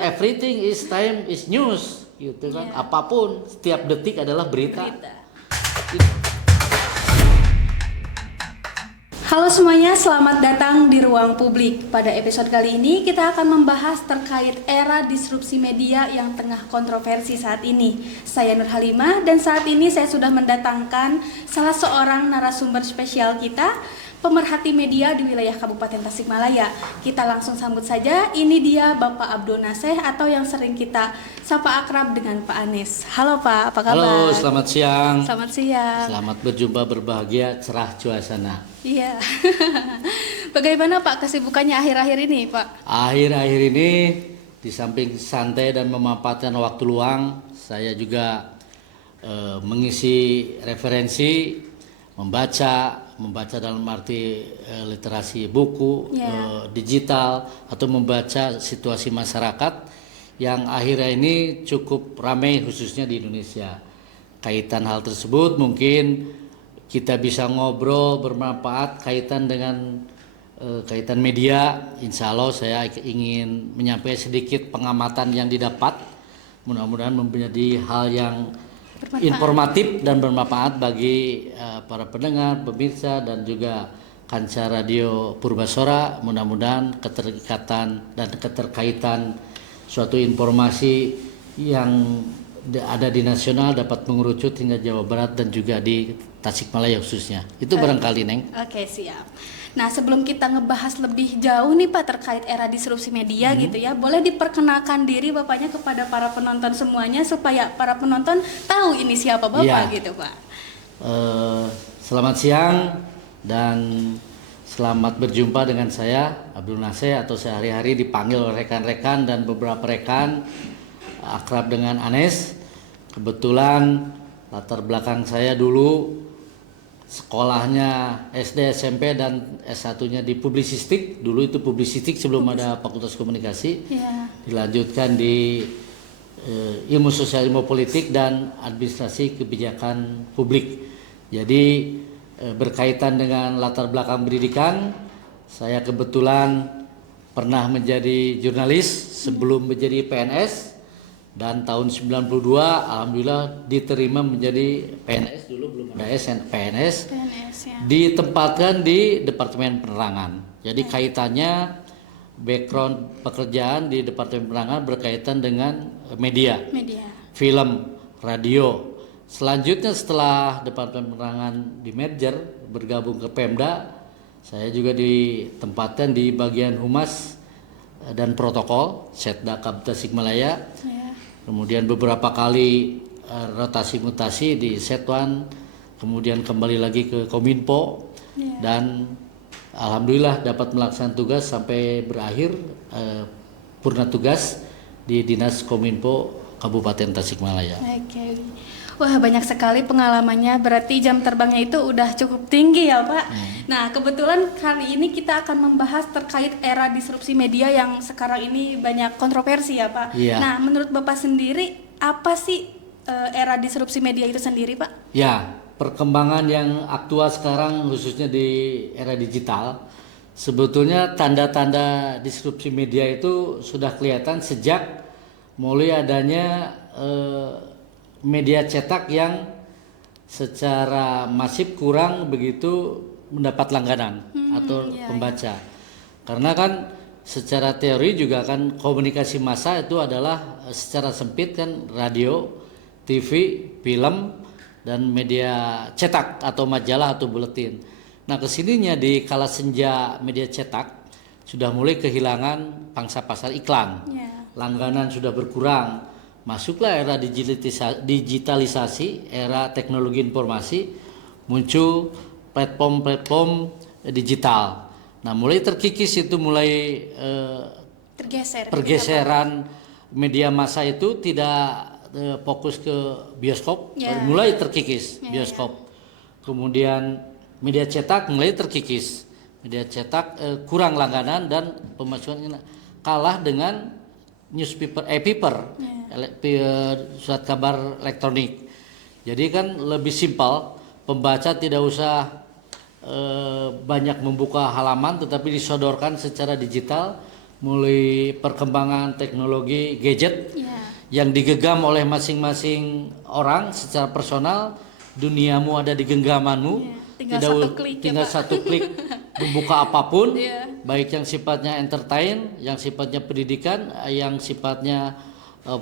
everything is time is news gitu kan. Yeah. Apapun setiap detik adalah berita. Halo semuanya, selamat datang di Ruang Publik. Pada episode kali ini kita akan membahas terkait era disrupsi media yang tengah kontroversi saat ini. Saya Nur Halimah dan saat ini saya sudah mendatangkan salah seorang narasumber spesial kita, pemerhati media di wilayah Kabupaten Tasikmalaya. Kita langsung sambut saja, ini dia Bapak Abdul Naseh atau yang sering kita sapa akrab dengan Pak Anis. Halo Pak, apa kabar? Halo, selamat siang. Selamat siang. Selamat berjumpa, berbahagia, cerah suasana. Iya. Bagaimana Pak kesibukannya akhir-akhir ini, Pak? Akhir-akhir ini di samping santai dan memanfaatkan waktu luang, saya juga mengisi referensi, membaca dalam arti literasi buku, digital, atau membaca situasi masyarakat yang akhirnya ini cukup ramai khususnya di Indonesia. Kaitan hal tersebut mungkin kita bisa ngobrol bermanfaat kaitan dengan kaitan media. Insya Allah saya ingin menyampaikan sedikit pengamatan yang didapat. Mudah-mudahan menjadi hal yang informatif dan bermanfaat bagi para pendengar, pemirsa dan juga Kanca Radio Purbasora. Mudah-mudahan keterikatan dan keterkaitan suatu informasi yang ada di nasional dapat mengerucut hingga Jawa Barat dan juga di Tasikmalaya khususnya. Itu barangkali, Neng. Oke, siap. Nah, sebelum kita ngebahas lebih jauh nih Pak terkait era disrupsi media gitu ya, boleh diperkenalkan diri Bapaknya kepada para penonton semuanya supaya para penonton tahu ini siapa Bapak gitu, Pak. Selamat siang dan selamat berjumpa dengan saya Abdul Naseh, atau sehari-hari dipanggil oleh rekan-rekan dan beberapa rekan akrab dengan Anes. Kebetulan latar belakang saya dulu sekolahnya SD, SMP dan S1-nya di publisistik. Dulu itu publisistik sebelum ada Fakultas Komunikasi. Dilanjutkan di ilmu sosial, ilmu politik dan administrasi kebijakan publik. Jadi berkaitan dengan latar belakang pendidikan, saya kebetulan pernah menjadi jurnalis sebelum menjadi PNS. Dan tahun 92 alhamdulillah diterima menjadi PNS, dulu belum ada PNS ya. Ditempatkan di Departemen Penerangan. Jadi kaitannya background pekerjaan di Departemen Penerangan berkaitan dengan media. Film, radio. Selanjutnya setelah Departemen Penerangan di merger bergabung ke Pemda, saya juga ditempatkan di bagian humas dan protokol Setda Kabupaten Tasikmalaya. Kemudian beberapa kali rotasi mutasi di Setwan, kemudian kembali lagi ke Kominfo, dan alhamdulillah dapat melaksanakan tugas sampai berakhir purna tugas di Dinas Kominfo Kabupaten Tasikmalaya. Oke. Wah, banyak sekali pengalamannya, berarti jam terbangnya itu udah cukup tinggi ya Pak. Nah, kebetulan kali ini kita akan membahas terkait era disrupsi media yang sekarang ini banyak kontroversi ya Pak. Nah, menurut Bapak sendiri, apa sih era disrupsi media itu sendiri Pak? Ya, perkembangan yang aktual sekarang khususnya di era digital, sebetulnya tanda-tanda disrupsi media itu sudah kelihatan sejak mulai adanya media cetak yang secara masif kurang begitu mendapat langganan atau pembaca. Karena kan secara teori juga kan komunikasi massa itu adalah secara sempit kan radio, TV, film dan media cetak atau majalah atau buletin. Nah, kesininya di kala senja media cetak sudah mulai kehilangan pangsa pasar iklan. Langganan sudah berkurang. Masuklah era digitalisasi, era teknologi informasi, muncul platform-platform digital. Nah, mulai terkikis itu, mulai pergeseran media massa itu tidak fokus ke bioskop, mulai terkikis bioskop. Kemudian media cetak mulai terkikis, media cetak kurang langganan dan pemasukan kalah dengan newspaper, surat kabar elektronik. Jadi kan lebih simpel, pembaca tidak usah banyak membuka halaman, tetapi disodorkan secara digital mulai perkembangan teknologi gadget yang digenggam oleh masing-masing orang secara personal. Duniamu ada di genggamanmu, tinggal satu klik membuka apapun, baik yang sifatnya entertain, yang sifatnya pendidikan, yang sifatnya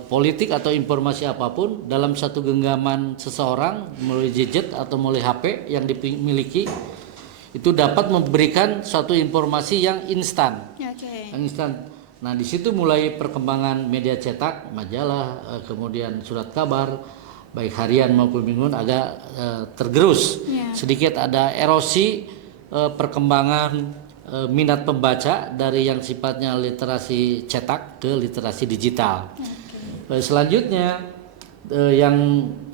politik atau informasi apapun dalam satu genggaman seseorang melalui gadget atau melalui HP yang dimiliki, itu dapat memberikan suatu informasi yang instan. Nah, di situ mulai perkembangan media cetak, majalah, kemudian surat kabar, baik harian maupun mingguan agak tergerus. Sedikit ada erosi perkembangan minat pembaca dari yang sifatnya literasi cetak ke literasi digital. Selanjutnya yang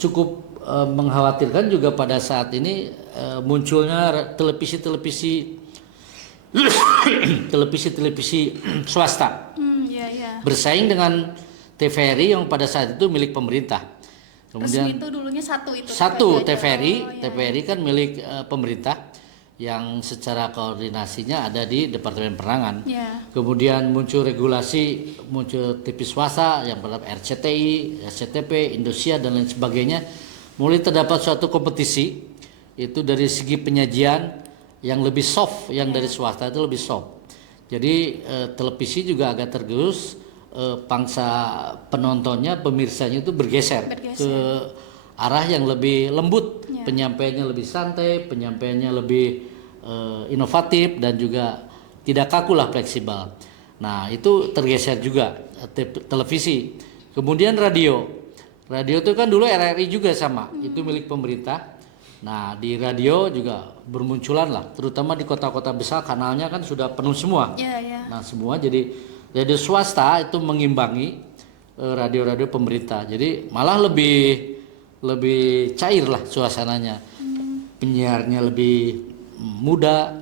cukup mengkhawatirkan juga pada saat ini munculnya televisi swasta bersaing dengan TVRI yang pada saat itu milik pemerintah. Kemudian itu dulunya TVRI kan milik pemerintah yang secara koordinasinya ada di Departemen Penerangan. Kemudian muncul regulasi, muncul TV swasta yang bernama RCTI, SCTP, Indosiar dan lain sebagainya. Mulai terdapat suatu kompetisi itu dari segi penyajian yang lebih soft, yang dari swasta itu lebih soft. Jadi televisi juga agak tergerus, pangsa penontonnya, pemirsanya itu bergeser ke arah yang lebih lembut, penyampaiannya lebih santai, penyampaiannya lebih inovatif dan juga tidak kaku lah, fleksibel. Nah, itu tergeser juga televisi. Kemudian radio itu kan dulu RRI juga sama, itu milik pemerintah. Nah, di radio juga bermunculan lah, terutama di kota-kota besar kanalnya kan sudah penuh semua. Nah, semua jadi radio swasta itu mengimbangi radio-radio pemerintah. Jadi malah lebih cair lah suasananya. Penyiarnya lebih muda,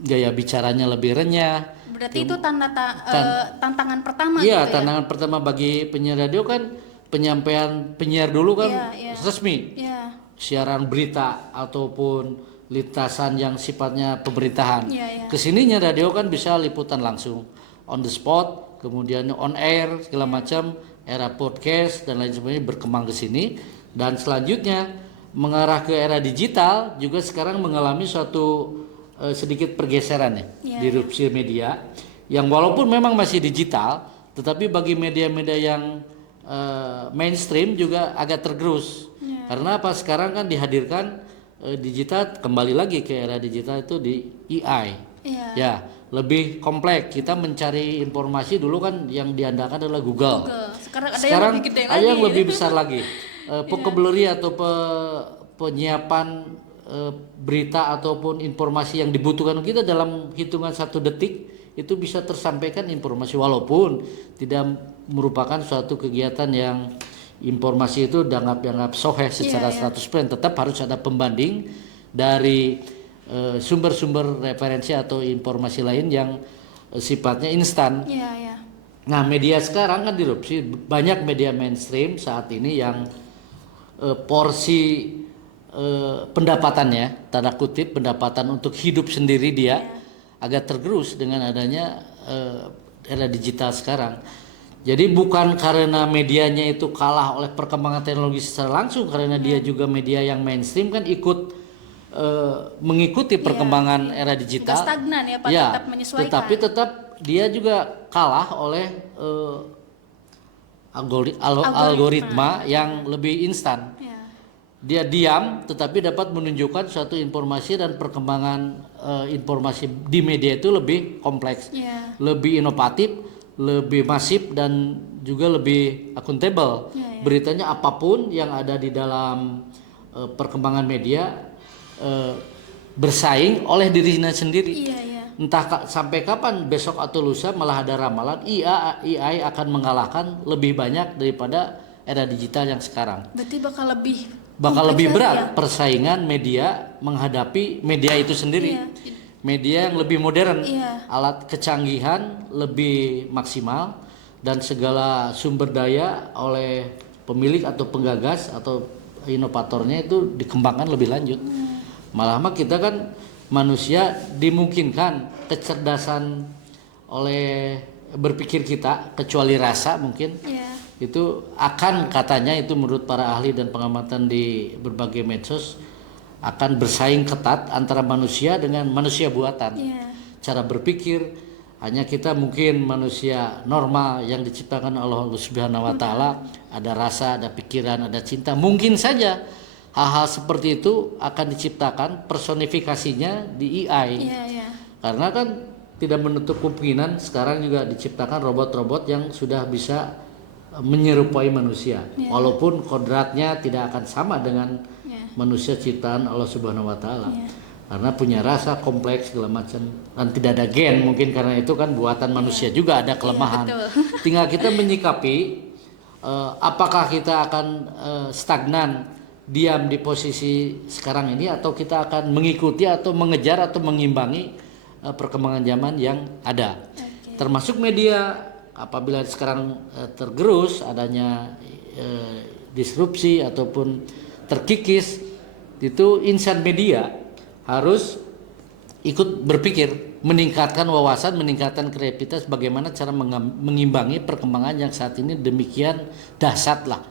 gaya bicaranya lebih renyah. Berarti itu tantangan pertama. Iya, tantangan pertama bagi penyiar radio kan penyampaian penyiar dulu kan resmi. Siaran berita ataupun lintasan yang sifatnya pemerintahan. Kesininya radio kan bisa liputan langsung, on the spot, kemudian on air segala macam, era podcast dan lain sebagainya berkembang ke sini. Dan selanjutnya mengarah ke era digital juga sekarang mengalami suatu sedikit pergeseran disrupsi media yang walaupun memang masih digital, tetapi bagi media-media yang mainstream juga agak tergerus. Karena apa, sekarang kan dihadirkan digital, kembali lagi ke era digital itu di AI. Ya, lebih kompleks. Kita mencari informasi dulu kan yang diandalkan adalah Google. Sekarang ada yang lebih besar lagi. Vocabulary atau penyiapan berita ataupun informasi yang dibutuhkan kita dalam hitungan 1 detik itu bisa tersampaikan informasi, walaupun tidak merupakan suatu kegiatan yang informasi itu dianggap soheh secara 100%, tetap harus ada pembanding dari sumber-sumber referensi atau informasi lain yang sifatnya instan. Nah, media sekarang kan disrupsi, banyak media mainstream saat ini yang porsi pendapatannya, tanda kutip pendapatan untuk hidup sendiri dia agak tergerus dengan adanya era digital sekarang. Jadi bukan karena medianya itu kalah oleh perkembangan teknologi secara langsung, karena dia juga media yang mainstream kan ikut mengikuti perkembangan era digital. Tidak stagnan ya Pak, tetap menyesuaikan. Tetapi tetap dia juga kalah oleh algoritma yang lebih instan. Dia diam tetapi dapat menunjukkan suatu informasi, dan perkembangan informasi di media itu lebih kompleks, lebih inovatif, lebih masif, dan juga lebih akuntabel. Beritanya apapun yang ada di dalam perkembangan media bersaing oleh dirinya sendiri. Entah sampai kapan, besok atau lusa malah ada ramalan AI akan mengalahkan lebih banyak daripada era digital yang sekarang. Berarti bakal lebih berat persaingan media menghadapi media itu sendiri. Media yang lebih modern, alat kecanggihan lebih maksimal, dan segala sumber daya oleh pemilik atau penggagas atau inovatornya itu dikembangkan lebih lanjut. Malah kita kan manusia dimungkinkan kecerdasan oleh berpikir kita kecuali rasa mungkin. Itu akan katanya itu menurut para ahli dan pengamatan di berbagai medsos akan bersaing ketat antara manusia dengan manusia buatan. Cara berpikir hanya kita mungkin manusia normal yang diciptakan oleh Allah Subhanahu wa taala, ada rasa, ada pikiran, ada cinta. Mungkin saja hal-hal seperti itu akan diciptakan personifikasinya di AI. Karena kan tidak menutup kemungkinan sekarang juga diciptakan robot-robot yang sudah bisa menyerupai manusia, walaupun kodratnya tidak akan sama dengan manusia ciptaan Allah Subhanahu wa taala. Karena punya rasa kompleks segala macam dan tidak ada gen, mungkin karena itu kan buatan manusia juga ada kelemahan. Tinggal kita menyikapi apakah kita akan stagnan diam di posisi sekarang ini atau kita akan mengikuti atau mengejar atau mengimbangi perkembangan zaman yang ada. Termasuk media. Apabila sekarang tergerus adanya disrupsi ataupun terkikis, itu insan media harus ikut berpikir, meningkatkan wawasan, meningkatkan kreativitas bagaimana cara mengimbangi perkembangan yang saat ini demikian dahsyat lah.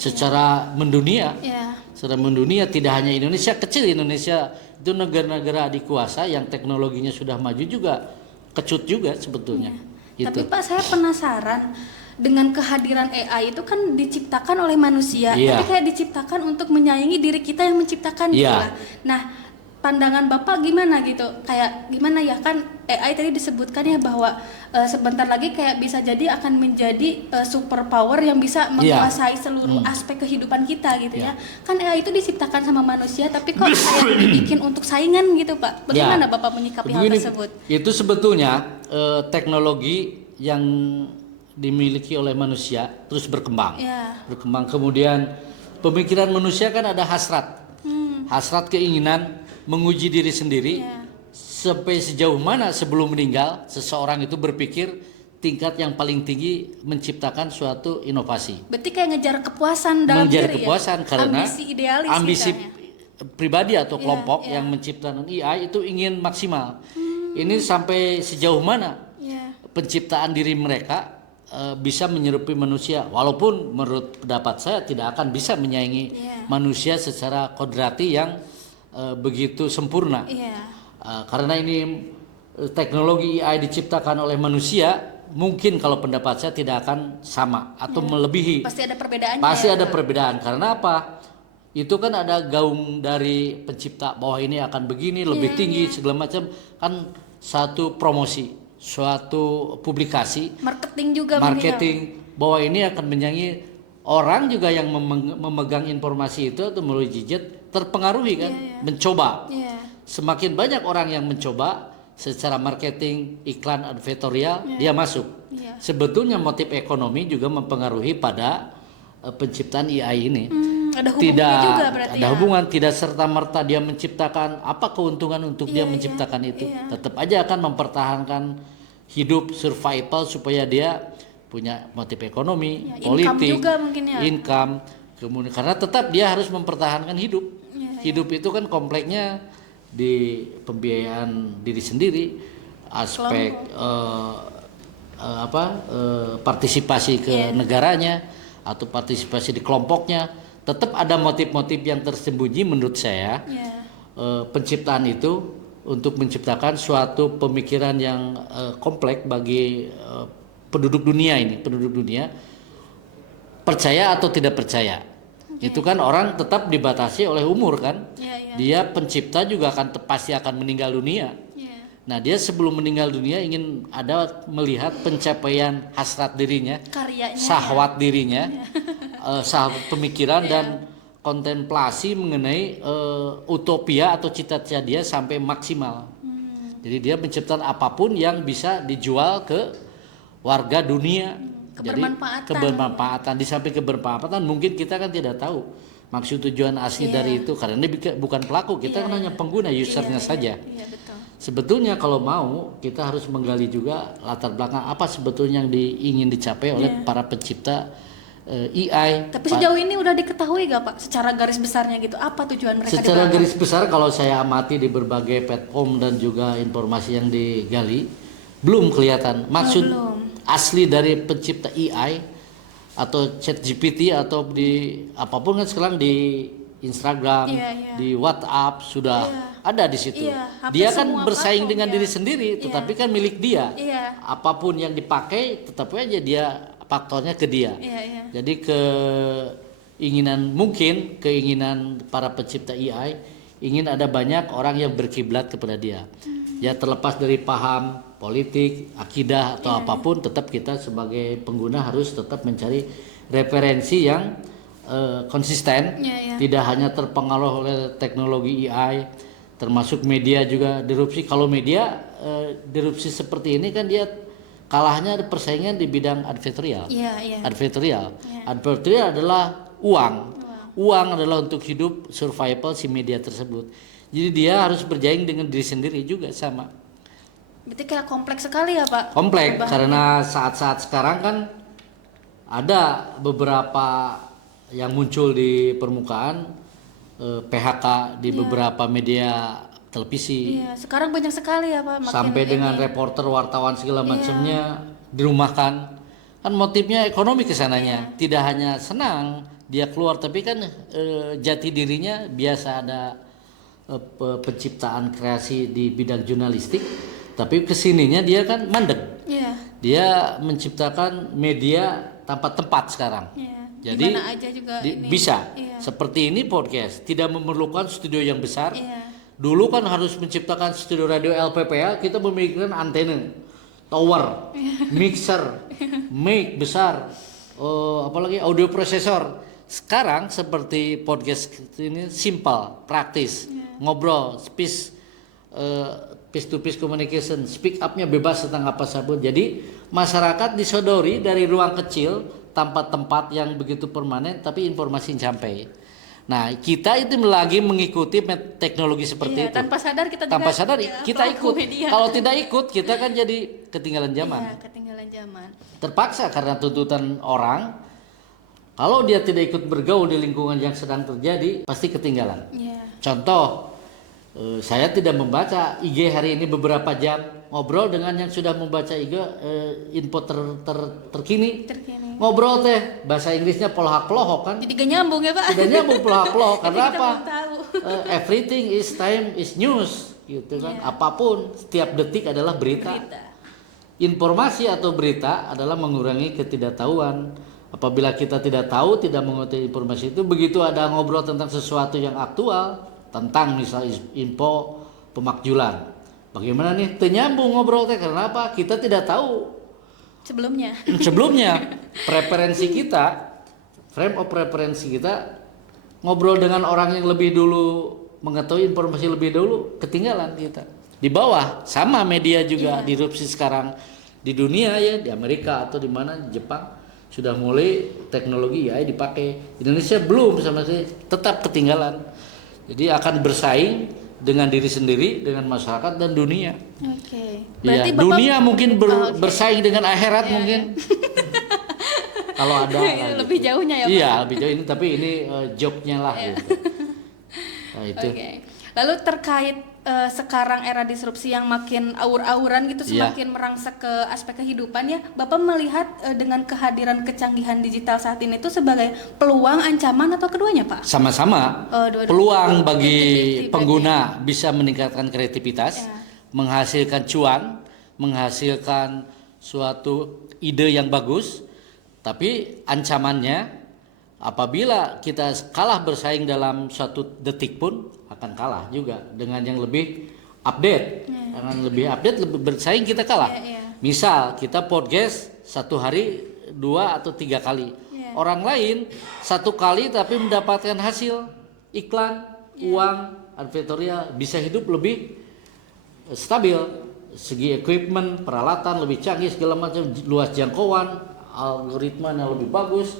Secara mendunia, secara mendunia tidak hanya Indonesia, kecil Indonesia itu negara-negara dikuasa yang teknologinya sudah maju juga, kecut juga sebetulnya. Tapi Pak, saya penasaran dengan kehadiran AI itu kan diciptakan oleh manusia, tapi kayak diciptakan untuk menyayangi diri kita yang menciptakan gitu lah. Nah, pandangan Bapak gimana gitu? Kayak gimana ya, kan AI tadi disebutkan ya bahwa sebentar lagi kayak bisa jadi akan menjadi super power yang bisa menguasai seluruh aspek kehidupan kita gitu ya. Kan AI itu diciptakan sama manusia tapi kok kayak dibikin untuk saingan gitu Pak. Bagaimana Bapak menyikapi hal tersebut? Itu sebetulnya teknologi yang dimiliki oleh manusia terus berkembang. Berkembang, kemudian pemikiran manusia kan ada hasrat. Hasrat, keinginan menguji diri sendiri sampai sejauh mana sebelum meninggal seseorang itu berpikir tingkat yang paling tinggi menciptakan suatu inovasi. Berarti kayak ngejar kepuasan dalam mengejar diri kepuasan karena ambisi idealis ambisi pribadi atau kelompok yang yeah. menciptakan AI itu ingin maksimal. Ini sampai sejauh mana penciptaan diri mereka bisa menyerupai manusia, walaupun menurut pendapat saya tidak akan bisa menyaingi manusia secara kodrati yang begitu sempurna. Karena ini teknologi AI diciptakan oleh manusia, mungkin kalau pendapat saya tidak akan sama atau melebihi. Pasti ada perbedaannya. Pasti ada perbedaan. Karena apa? Itu kan ada gaung dari pencipta bahwa ini akan begini, lebih tinggi segala macam, kan satu promosi, suatu publikasi, marketing bahwa ini akan menyanyi. Orang juga yang memegang informasi itu atau melalui gadget terpengaruhi kan, mencoba. Semakin banyak orang yang mencoba secara marketing, iklan, advertorial, dia masuk. Sebetulnya motif ekonomi juga mempengaruhi pada penciptaan AI ini. Ada hubungannya juga berarti. Ada hubungan, tidak serta-merta dia menciptakan apa keuntungan untuk dia menciptakan itu. Tetap aja akan mempertahankan hidup, survival supaya dia punya motif ekonomi, politik, juga mungkin income, kemudian karena tetap dia harus mempertahankan hidup. Hidup itu kan kompleknya di pembiayaan diri sendiri, aspek partisipasi ke negaranya atau partisipasi di kelompoknya, tetap ada motif-motif yang tersembunyi menurut saya. Penciptaan itu untuk menciptakan suatu pemikiran yang kompleks bagi penduduk dunia ini, percaya atau tidak percaya. Itu kan orang tetap dibatasi oleh umur kan. Dia pencipta juga pasti akan meninggal dunia. Nah, dia sebelum meninggal dunia ingin ada melihat pencapaian hasrat dirinya, karyanya, syahwat dirinya, syahwat pemikiran dan kontemplasi mengenai utopia atau cita-cita dia sampai maksimal. Jadi dia menciptakan apapun yang bisa dijual ke warga dunia. Kebermanfaatan. Di samping kebermanfaatan mungkin kita kan tidak tahu maksud tujuan asli dari itu, karena ini bukan pelaku, kita kan hanya pengguna, usernya saja. Betul. Sebetulnya kalau mau kita harus menggali juga latar belakang apa sebetulnya yang ingin dicapai oleh para pencipta AI. Tapi sejauh ini udah diketahui gak Pak secara garis besarnya gitu apa tujuan mereka? Secara garis besar kalau saya amati di berbagai platform dan juga informasi yang digali belum kelihatan asli dari pencipta AI atau ChatGPT atau di apapun kan sekarang di Instagram, di WhatsApp sudah ada di situ. Dia kan bersaing dengan diri sendiri, tetapi kan milik dia. Apapun yang dipakai, tetapi aja dia faktornya ke dia. Jadi keinginan para pencipta AI ingin ada banyak orang yang berkiblat kepada dia. Ya terlepas dari paham politik, akidah atau apapun, tetap kita sebagai pengguna harus tetap mencari referensi yang konsisten, tidak hanya terpengaruh oleh teknologi AI, termasuk media juga disrupsi. Kalau media disrupsi seperti ini kan dia kalahnya persaingan di bidang advertorial. Advertorial adalah uang adalah untuk hidup, survival si media tersebut. Jadi dia harus bersaing dengan diri sendiri juga sama. Berarti kayak kompleks sekali ya Pak? Kompleks, karena saat-saat sekarang kan ada beberapa yang muncul di permukaan, PHK di beberapa media televisi. Sekarang banyak sekali ya Pak. Sampai dengan reporter, wartawan segala macamnya dirumahkan. Kan motifnya ekonomi kesananya, tidak hanya senang dia keluar, tapi kan jati dirinya biasa ada penciptaan kreasi di bidang jurnalistik, tapi kesininya dia kan mandek. Dia menciptakan media tanpa tempat sekarang. Jadi aja juga bisa seperti ini podcast, tidak memerlukan studio yang besar. Dulu kan harus menciptakan studio radio LPPA, kita memikirkan antena, tower, mixer, mic besar, apalagi audio processor. Sekarang seperti podcast ini simple, praktis, ngobrol, speech to face communication, speak up-nya bebas tentang apa saja. Jadi masyarakat disodori dari ruang kecil tanpa tempat yang begitu permanen, tapi informasi sampai. Nah, kita itu lagi mengikuti teknologi seperti itu. Tanpa sadar kita kita ikut. Kalau tidak ikut, kita kan jadi ketinggalan zaman. Ketinggalan zaman. Terpaksa karena tuntutan orang. Kalau dia tidak ikut bergaul di lingkungan yang sedang terjadi, pasti ketinggalan. Contoh, saya tidak membaca IG hari ini beberapa jam, ngobrol dengan yang sudah membaca IG info terkini. Ngobrol teh bahasa Inggrisnya polohak-polohok kan. Jadi gak nyambung ya Pak? Tidak nyambung polohak-polohok. Karena apa? Everything is time is news gitu kan. Apapun setiap detik adalah berita. Informasi atau berita adalah mengurangi ketidaktahuan. Apabila kita tidak tahu, tidak mengetahui informasi itu, begitu ada ngobrol tentang sesuatu yang aktual, tentang misalnya info pemakjulan, bagaimana nih? Ternyambung ngobrol teh karena apa? Kita tidak tahu sebelumnya preferensi kita, frame of preferensi kita, ngobrol dengan orang yang lebih dulu mengetahui informasi lebih dulu, ketinggalan kita. Di bawah sama media juga disrupsi sekarang di dunia ya, di Amerika atau di mana, di Jepang sudah mulai teknologi AI dipakai. Indonesia belum sama sekali, tetap ketinggalan. Jadi akan bersaing dengan diri sendiri, dengan masyarakat dan dunia. Berarti dunia mungkin bersaing dengan akhirat mungkin. Kalau ada lebih jauhnya ya Pak? Iya, lebih jauh ini, tapi ini jobnya lah gitu. Nah, itu. Lalu terkait sekarang era disrupsi yang makin aur-auran gitu, semakin merangsek ke aspek kehidupan ya, Bapak melihat dengan kehadiran kecanggihan digital saat ini itu sebagai peluang, ancaman atau keduanya Pak? Sama-sama. Peluang bagi pengguna bisa meningkatkan kreativitas, menghasilkan cuan, menghasilkan suatu ide yang bagus, tapi ancamannya apabila kita kalah bersaing dalam suatu detik pun akan kalah juga dengan yang lebih update. Dengan lebih update, lebih bersaing kita kalah. Misal kita podcast 1 hari 2 atau 3 kali. Orang lain 1 kali tapi mendapatkan hasil iklan, uang, advertorial, bisa hidup lebih stabil. Segi equipment, peralatan lebih canggih segala macam, luas jangkauan, algoritma yang lebih bagus.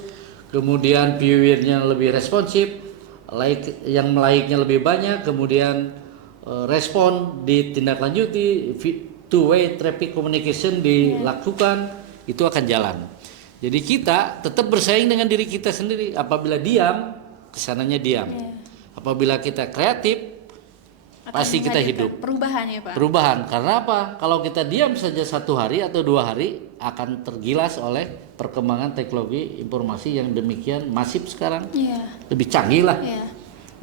Kemudian viewernya lebih responsif, like-nya lebih banyak, kemudian respon ditindaklanjuti, two-way traffic communication dilakukan, itu akan jalan. Jadi kita tetap bersaing dengan diri kita sendiri. Apabila diam, kesananya diam. Apabila kita kreatif, pasti kita hidup. Perubahan ya Pak? Perubahan, karena apa? Kalau kita diam saja 1 hari atau 2 hari, akan tergilas oleh perkembangan teknologi informasi yang demikian masif sekarang. Lebih canggih lah.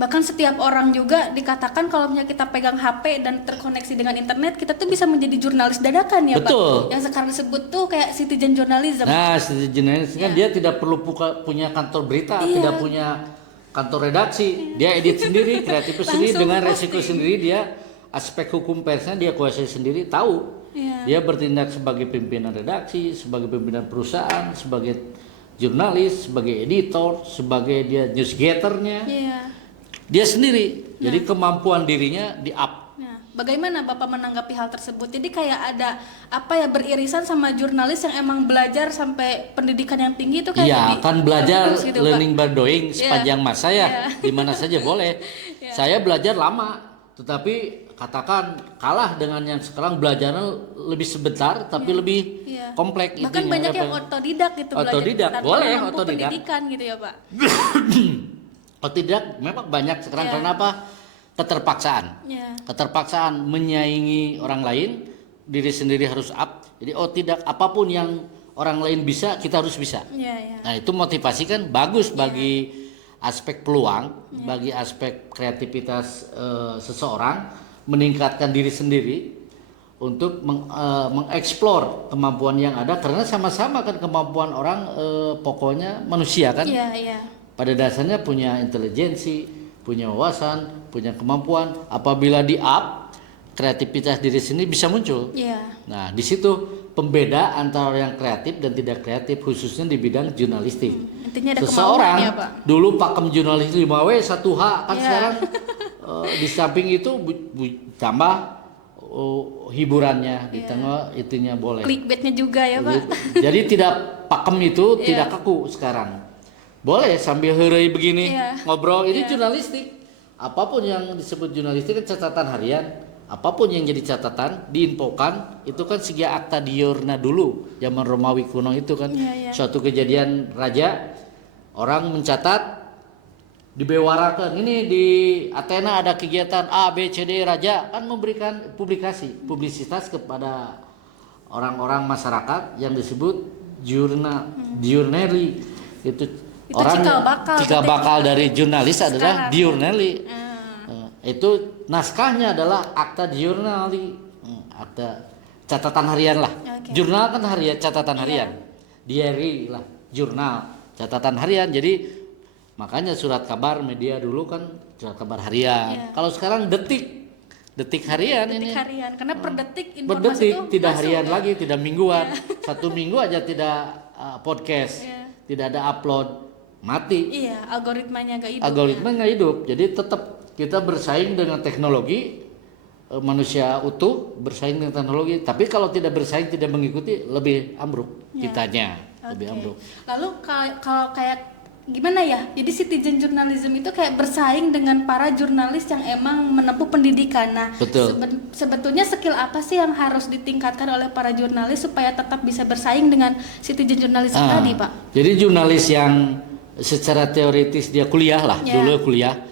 Bahkan setiap orang juga dikatakan kalau misalnya kita pegang HP dan terkoneksi dengan internet, kita tuh bisa menjadi jurnalis dadakan ya Betul. Pak. Yang sekarang disebut tuh kayak citizen journalism. Nah, citizen journalism kan dia tidak perlu punya kantor berita, tidak punya kantor redaksi, dia edit sendiri, kreatif sendiri, dengan resiko sendiri, dia aspek hukum persnya dia kuasai sendiri, tahu. Dia bertindak sebagai pimpinan redaksi, sebagai pimpinan perusahaan, sebagai jurnalis, sebagai editor, sebagai dia newsgatternya. Dia sendiri, jadi kemampuan dirinya di-up. Bagaimana Bapak menanggapi hal tersebut? Jadi kayak ada beririsan sama jurnalis yang emang belajar sampai pendidikan yang tinggi itu kayak Iya, kan belajar gitu, learning by doing sepanjang masa ya, di mana saja boleh. Saya belajar lama, tetapi katakan kalah dengan yang sekarang belajarnya lebih sebentar tapi lebih kompleks. Bahkan banyak yang otodidak gitu belajar. Boleh otodidak. Pendidikan gitu ya Pak. Otodidak memang banyak sekarang karena apa? Keterpaksaan. Keterpaksaan menyaingi orang lain, diri sendiri harus up. Jadi otodidak, apapun yang orang lain bisa, kita harus bisa. Nah, itu motivasi kan bagus bagi aspek peluang, bagi aspek kreativitas seseorang, meningkatkan diri sendiri untuk mengeksplor kemampuan yang ada, karena sama-sama kan kemampuan orang pokoknya manusia kan. Pada dasarnya punya intelijensi, punya wawasan, punya kemampuan. Apabila di-up, kreativitas diri sendiri bisa muncul. Nah, di situ pembeda antara yang kreatif dan tidak kreatif, khususnya di bidang jurnalistik. Intinya ada seseorang ya, Pak. dulu pakem jurnalis 5W 1H kan sekarang di samping itu tambah hiburannya di tengah itunya boleh. Clickbaitnya juga ya Pak. Jadi tidak pakem itu tidak kaku sekarang. Boleh sambil heureuy begini ngobrol, ini jurnalistik. Apapun yang disebut jurnalistik kan catatan harian. Apapun yang jadi catatan diinfokan itu kan segi akta diurna dulu zaman Romawi kuno itu kan suatu kejadian raja, orang mencatat dibewarakan ini di Athena ada kegiatan A B C D, raja kan memberikan publisitas kepada orang-orang masyarakat yang disebut jurnali itu orang cikal bakal dari jurnalis adalah diurnali. Itu naskahnya adalah akta diurnali, akta catatan harian lah. Jurnal kan harian, catatan harian. Diary lah, jurnal, catatan harian. Jadi makanya surat kabar media dulu kan surat kabar harian. Kalau sekarang detik harian ini. Detik harian, karena per detik informasi per detik itu tidak masuk, harian lagi, tidak mingguan. 1 minggu aja tidak podcast, tidak ada upload, mati. Algoritmanya gak hidup. Algoritma nggak hidup. Jadi tetap kita bersaing dengan teknologi, manusia utuh bersaing dengan teknologi. Tapi kalau tidak bersaing, tidak mengikuti, lebih ambruk kitanya, lebih ambruk. Lalu kalau kayak gimana ya? Jadi citizen journalism itu kayak bersaing dengan para jurnalis yang emang menempuh pendidikan. Nah, sebetulnya skill apa sih yang harus ditingkatkan oleh para jurnalis supaya tetap bisa bersaing dengan citizen journalism tadi, Pak? Jadi jurnalis yang secara teoritis dia kuliah lah, dulu kuliah.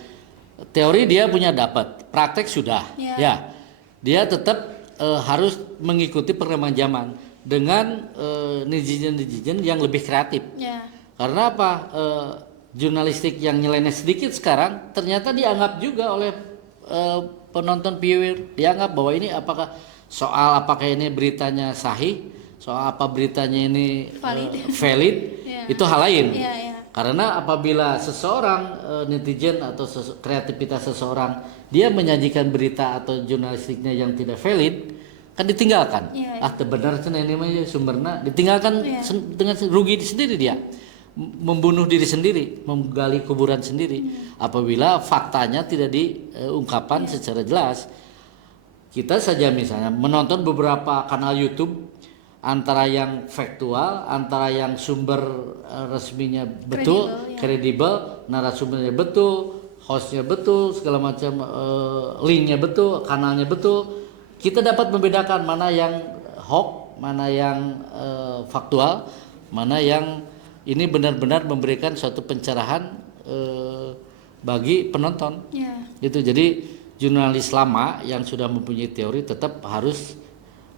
Teori dia punya dapat, praktek sudah. Dia tetap harus mengikuti perkembangan zaman dengan netizen yang lebih kreatif. Karena apa? Jurnalistik yang nyeleneh sedikit sekarang ternyata dianggap juga oleh penonton viewer, dianggap bahwa ini apakah ini beritanya sahih, soal apa beritanya ini valid, itu hal lain. Karena apabila seseorang netizen atau kreativitas seseorang dia menyajikan berita atau jurnalistiknya yang tidak valid, kan ditinggalkan. Benar ini mah sumbernya ditinggalkan dengan rugi sendiri dia. Membunuh diri sendiri, menggali kuburan sendiri. Apabila faktanya tidak diungkapkan secara jelas. Kita saja misalnya menonton beberapa kanal YouTube, antara yang faktual, antara yang sumber resminya betul, kredibel, narasumbernya betul, hostnya betul, segala macam linknya betul, kanalnya betul. Kita dapat membedakan mana yang hoax, mana yang faktual, mana yang ini benar-benar memberikan suatu pencerahan bagi penonton. Gitu. Jadi jurnalis lama yang sudah mempunyai teori tetap harus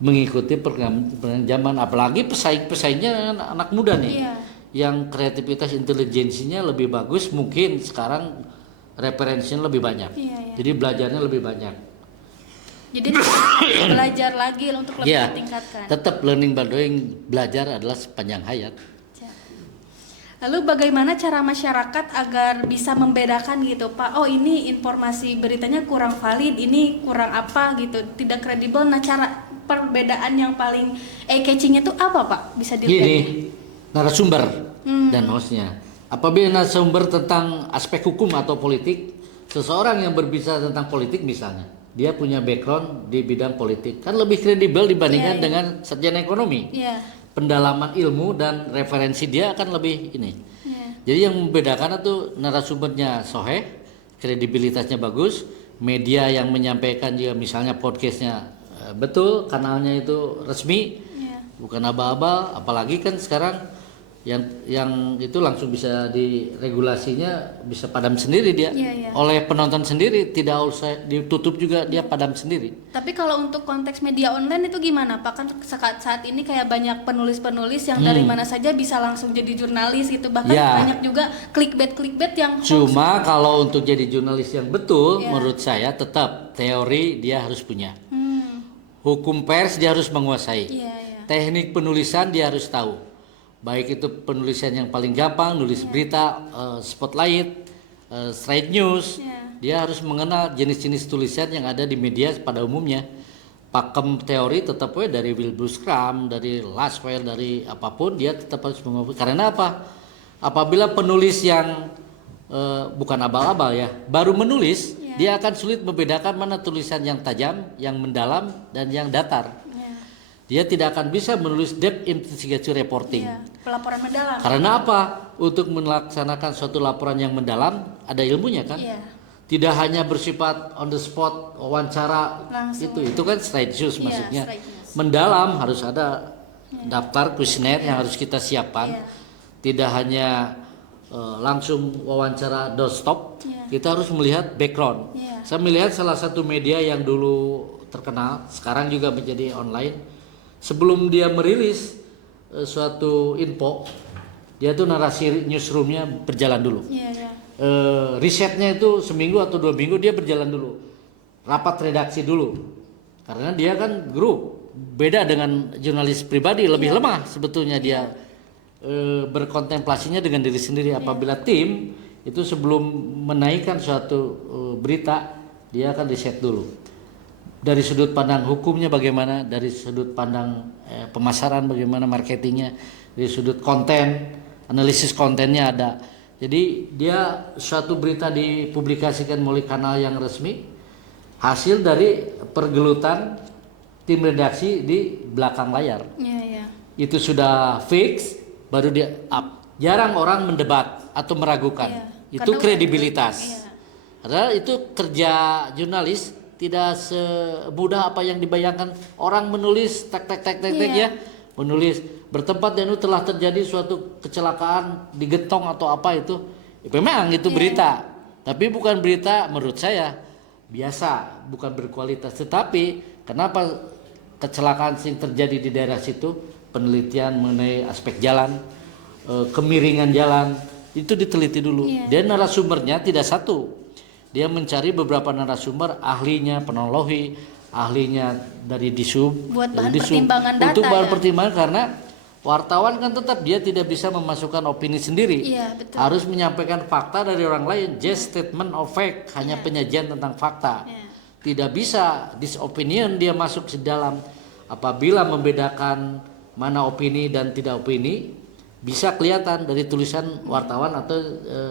mengikuti perkembangan zaman, apalagi pesaingnya anak muda nih. Iya. Yang kreativitas intelijensinya lebih bagus, mungkin sekarang referensinya lebih banyak. Iya, iya. Jadi belajarnya lebih banyak. Jadi belajar lagi untuk lebih Ya, ditingkatkan. tetap learning by doing, belajar adalah sepanjang hayat. Lalu bagaimana cara masyarakat agar bisa membedakan gitu Pak, oh ini informasi beritanya kurang valid, ini kurang apa gitu, tidak kredibel. Nah cara perbedaan yang paling catching itu apa Pak? Bisa Gini, dilihat? narasumber dan hostnya. Apabila narasumber tentang aspek hukum atau politik, seseorang yang berbicara tentang politik misalnya, dia punya background di bidang politik, kan lebih kredibel dibandingkan dengan sarjana ekonomi. Iya. Pendalaman ilmu dan referensi dia akan lebih ini. Jadi yang membedakan itu narasumbernya soheh, kredibilitasnya bagus, media yang menyampaikan juga misalnya podcastnya betul, kanalnya itu resmi, bukan aba-aba. Apalagi kan sekarang yang itu langsung bisa diregulasinya, bisa padam sendiri dia oleh penonton sendiri, tidak usah ditutup juga, dia padam sendiri. Tapi kalau untuk konteks media online itu gimana Pak? Kan saat ini kayak banyak penulis-penulis yang dari mana saja bisa langsung jadi jurnalis gitu, bahkan banyak juga clickbait yang cuma kalau untuk jadi jurnalis yang betul, menurut saya tetap teori dia harus punya, hukum pers dia harus menguasai, teknik penulisan dia harus tahu. Baik itu penulisan yang paling gampang, nulis berita, spotlight, straight news, dia harus mengenal jenis-jenis tulisan yang ada di media pada umumnya. Pakem teori tetap dari Wilbur Scrum, dari Laswell, dari apapun dia tetap harus menguasai. Karena apa? Apabila penulis yang bukan abal-abal ya, baru menulis, dia akan sulit membedakan mana tulisan yang tajam, yang mendalam, dan yang datar. Dia tidak akan bisa menulis depth investigation reporting. Pelaporan mendalam. Karena apa? Untuk melaksanakan suatu laporan yang mendalam ada ilmunya kan? Tidak hanya bersifat on the spot, wawancara langsung. Itu kan straight news maksudnya. Mendalam harus ada daftar kuesioner yang harus kita siapkan. Tidak hanya langsung wawancara doorstop. Kita harus melihat background. Saya melihat salah satu media yang dulu terkenal, sekarang juga menjadi online. Sebelum dia merilis suatu info, dia tuh narasi newsroomnya berjalan dulu. Risetnya itu seminggu atau 2 minggu dia berjalan dulu, rapat redaksi dulu. Karena dia kan grup, beda dengan jurnalis pribadi, lebih lemah sebetulnya dia berkontemplasinya dengan diri sendiri. Apabila tim itu sebelum menaikkan suatu berita, dia akan riset dulu. Dari sudut pandang hukumnya bagaimana, dari sudut pandang pemasaran bagaimana, marketingnya, dari sudut konten, analisis kontennya ada. Jadi dia suatu berita dipublikasikan melalui kanal yang resmi, hasil dari pergelutan tim redaksi di belakang layar. Itu sudah fix, baru dia up. Jarang orang mendebat atau meragukan. Itu kredibilitas. Karena itu kerja jurnalis. Tidak semudah apa yang dibayangkan orang menulis ya, menulis bertempat dan itu telah terjadi suatu kecelakaan di Gentong atau apa itu, memang itu berita, tapi bukan berita menurut saya biasa, bukan berkualitas. Tetapi kenapa kecelakaan yang terjadi di daerah situ, penelitian mengenai aspek jalan, kemiringan jalan itu diteliti dulu. Dan narasumbernya tidak satu. Dia mencari beberapa narasumber, ahlinya penologi, ahlinya dari Disub, buat bahan pertimbangan data. Untuk bahan pertimbangan, karena wartawan kan tetap dia tidak bisa memasukkan opini sendiri. Betul. Harus menyampaikan fakta dari orang lain, just statement of fact, hanya penyajian tentang fakta. Tidak bisa this opinion dia masuk ke dalam. Apabila membedakan mana opini dan tidak opini, bisa kelihatan dari tulisan wartawan atau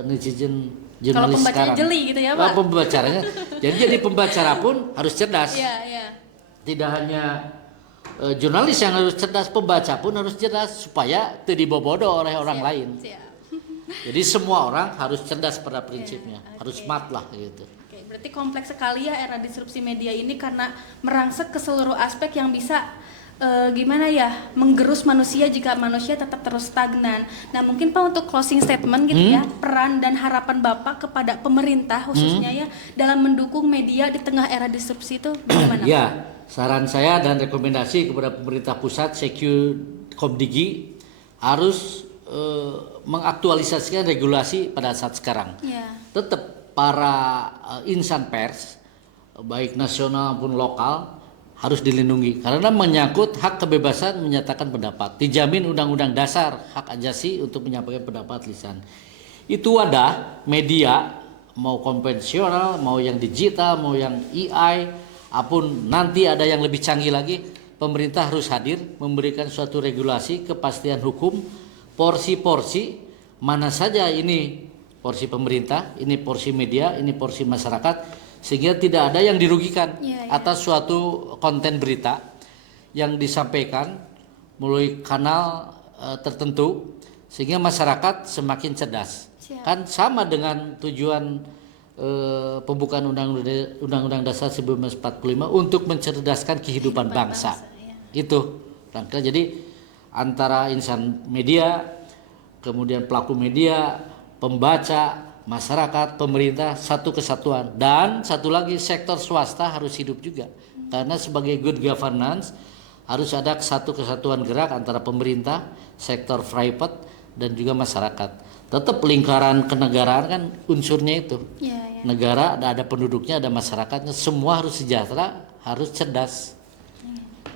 netizen. Kalau pembacanya jeli gitu ya Pak? Pembacaranya, jadi pembacara pun harus cerdas. Tidak hanya jurnalis yang harus cerdas, pembaca pun harus cerdas supaya tidak dibodoh oleh orang lain. Jadi semua orang harus cerdas pada prinsipnya, harus smart lah gitu. Berarti kompleks sekali ya era disrupsi media ini karena merangsek ke seluruh aspek yang bisa menggerus manusia jika manusia tetap terus stagnan. Nah mungkin Pak untuk closing statement gitu ya, peran dan harapan Bapak kepada pemerintah khususnya ya dalam mendukung media di tengah era disrupsi itu bagaimana? saran saya dan rekomendasi kepada pemerintah pusat, Sekyu Komdigi harus mengaktualisasikan regulasi pada saat sekarang. Tetap para insan pers, baik nasional maupun lokal, harus dilindungi karena menyangkut hak kebebasan menyatakan pendapat, dijamin Undang-Undang Dasar hak ajasi untuk menyampaikan pendapat lisan. Itu wadah media mau konvensional, mau yang digital, mau yang AI, apun nanti ada yang lebih canggih lagi, pemerintah harus hadir memberikan suatu regulasi kepastian hukum, porsi-porsi mana saja ini porsi pemerintah, ini porsi media, ini porsi masyarakat, sehingga tidak ada yang dirugikan atas suatu konten berita yang disampaikan melalui kanal tertentu, sehingga masyarakat semakin cerdas. Kan sama dengan tujuan pembukaan Undang-Undang Dasar 1945 untuk mencerdaskan kehidupan bangsa. Itu rangka. Jadi antara insan media, kemudian pelaku media, pembaca, masyarakat, pemerintah, satu kesatuan. Dan satu lagi, sektor swasta harus hidup juga. Karena sebagai good governance harus ada satu kesatuan gerak antara pemerintah, sektor private, dan juga masyarakat. Tetap lingkaran kenegaraan kan unsurnya itu. Negara ada penduduknya, ada masyarakatnya, semua harus sejahtera, harus cerdas.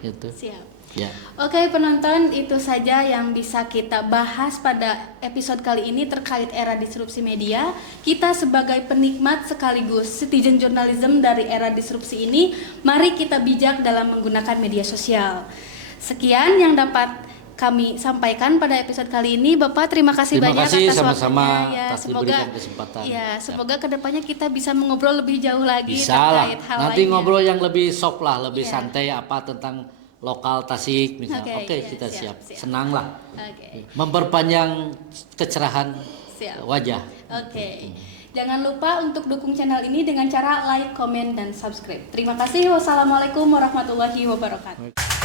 Itu. Siap. Ya. Oke penonton, itu saja yang bisa kita bahas pada episode kali ini terkait era disrupsi media. Kita sebagai penikmat sekaligus citizen journalism dari era disrupsi ini, mari kita bijak dalam menggunakan media sosial. Sekian yang dapat kami sampaikan pada episode kali ini. Bapak, terima kasih banyak atas sama-sama waktunya. atas diberikan kesempatan. Semoga kedepannya kita bisa mengobrol lebih jauh lagi bisa lah. terkait hal Nanti lainnya. ngobrol yang lebih soft lah, lebih santai apa tentang lokal Tasik misalnya. Oke, kita siap. Senang lah. Memperpanjang kecerahan wajah. Jangan lupa untuk dukung channel ini dengan cara like, komen, dan subscribe. Terima kasih. Wassalamualaikum warahmatullahi wabarakatuh.